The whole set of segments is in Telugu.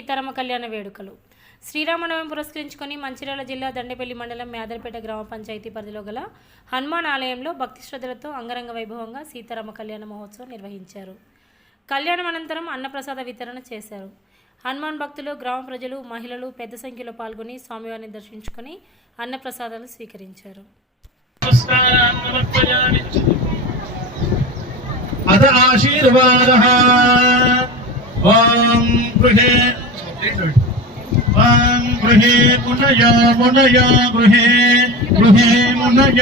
సీతారామ కళ్యాణ వేడుకలు. శ్రీరామనవమి పురస్కరించుకొని మంచిర్యాల జిల్లా దండేపల్లి మండలం మేదరపేట గ్రామ పంచాయతీ పరిధిలో గల హనుమాన్ ఆలయంలో భక్తి శ్రద్ధలతో అంగరంగ వైభవంగా సీతారామ కళ్యాణ మహోత్సవం నిర్వహించారు. కళ్యాణం అనంతరం అన్నప్రసాద వితరణ చేశారు. హనుమాన్ భక్తులు గ్రామ ప్రజలు మహిళలు పెద్ద సంఖ్యలో పాల్గొని స్వామివారిని దర్శించుకొని అన్నప్రసాదాలు స్వీకరించారు. అద ఆశీర్వాద. ఓం గృహే మునయ మునయ గృహే గృహే మునయ.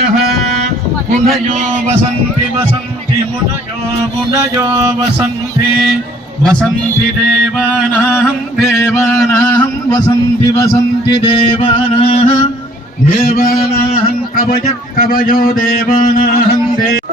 మునయో వసంతి వసంతి మునయో మునయో వసంతి. వసంతి దేవానాం దేవానాం వసంతి వసంతి దేవానాం దేవానాం కవయ కవయో దేవానాం దేవ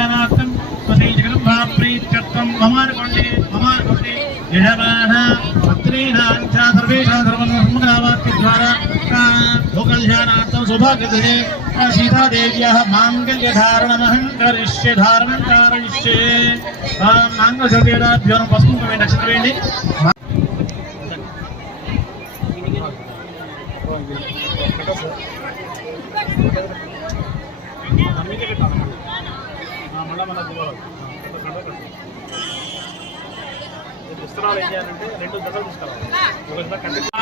कर्मणि कल्याणार्थं स्वशीजगन्भाप्रीत्यर्थं ममानुकोण्डे ममानुकोण्डे यजमानः पत्रीणां च सर्वेषां सर्वसम्मदावाक्यद्वारा भूकल्याणार्थं सौभाग्यदे सीतादेव्याः माङ्गल्यधारणमहं करिष्ये धारणं कारयिष्ये माङ्गल्यदेवताभ्यो पस्पुकमे नक्षत्रेणि ఆ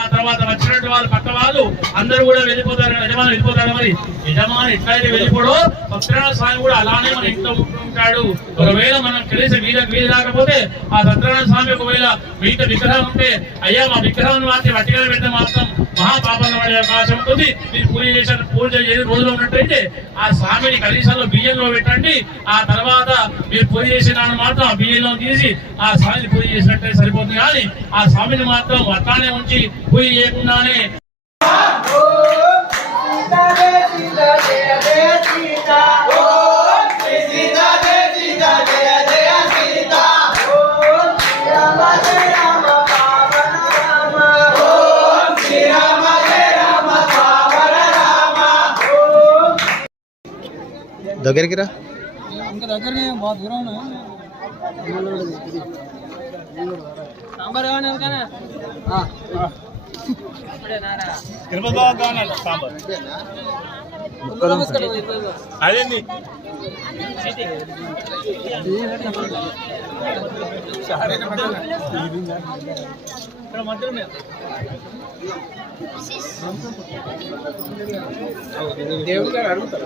తర్వాత వచ్చినటువంటి వాళ్ళు పక్క వాళ్ళు అందరూ కూడా వెళ్ళిపోతారు యజమాని వెళ్ళిపోతారు మరి? యజమాని ఎట్లయితే వెళ్ళిపోడో సత్యనారాయణ స్వామి కూడా అలానే మన ఇంట్లో ఉంటాడు ఒకవేళ మనం కలిసి వీళ్ళకి వీలు రాకపోతే ఆ సత్యనారాయణ స్వామి ఒకవేళ మిగతా విగ్రహం ఉంటే అయ్యా మా విగ్రహం మాత్రం వట్టిగా పెడితే మాత్రం మహాపాపంలో పడే అవకాశం ఉంటుంది. మీరు పూజ చేసిన పూజ చేసిన రోజులో ఉన్నట్టయితే ఆ స్వామిని కనీసంలో బియ్యంలో పెట్టండి. ఆ తర్వాత మీరు పూజ చేసిన మాత్రం ఆ బియ్యంలో తీసి ఆ స్వామిని పూజ చేసినట్టే సరిపోతుంది కానీ ఆ స్వామిని మాత్రం అట్లానే ఉంచి పూజ చేయకుండానే దగ్గరికి రా. ఇంకా దగ్గరనే బాగా దూరం సాంబార్ కానీ అదేంది? దేవుడి గారు అడుగుతారు.